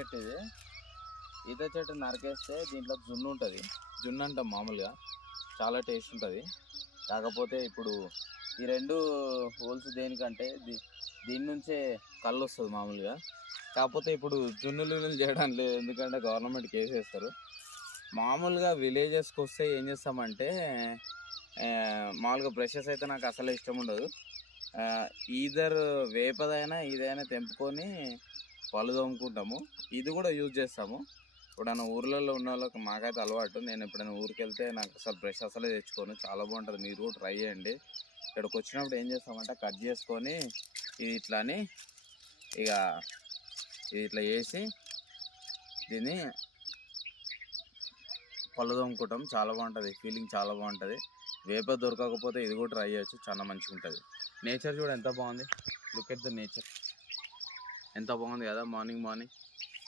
చెట్టు ఇది. ఈత చెట్టు నరికేస్తే దీంట్లో జున్ను ఉంటుంది. జున్ను అంటాం మామూలుగా, చాలా టేస్ట్ ఉంటుంది. కాకపోతే ఇప్పుడు ఈ రెండు హోల్స్ దేనికంటే దీని నుంచే కళ్ళు వస్తుంది మామూలుగా. కాకపోతే ఇప్పుడు జున్నులు చేయడం లేదు, ఎందుకంటే గవర్నమెంట్ కేసు వేస్తారు. మామూలుగా విలేజెస్కి వస్తే ఏం చేస్తామంటే, మామూలుగా బ్రషెస్ అయితే నాకు అసలు ఇష్టం ఉండదు. ఈదర్ వేపదైనా ఇదైనా తెంపుకొని పళ్ళు తోముకుంటాము. ఇది కూడా యూజ్ చేస్తాము. ఎప్పుడైనా ఊర్లలో ఉన్న వాళ్ళకి, మాకైతే అలవాటు. నేను ఎప్పుడైనా ఊరికి వెళ్తే నాకు అసలు బ్రష్ అసలే తెచ్చుకోను, చాలా బాగుంటుంది. మీరు కూడా ట్రై చేయండి. ఇక్కడికి వచ్చినప్పుడు ఏం చేస్తామంటే కట్ చేసుకొని ఇది ఇట్లా అని ఇక ఇది ఇట్లా వేసి దీన్ని పళ్ళు తోముకుంటాం. చాలా బాగుంటుంది, ఫీలింగ్ చాలా బాగుంటుంది. వేప దొరకకపోతే ఇది కూడా ట్రై చేయొచ్చు, చాలా మంచిగా ఉంటుంది. నేచర్ చూడ ఎంత బాగుంది. లుక్ ఎట్ ద నేచర్, ఎంత బాగుంది కదా మార్నింగ్ మార్నింగ్.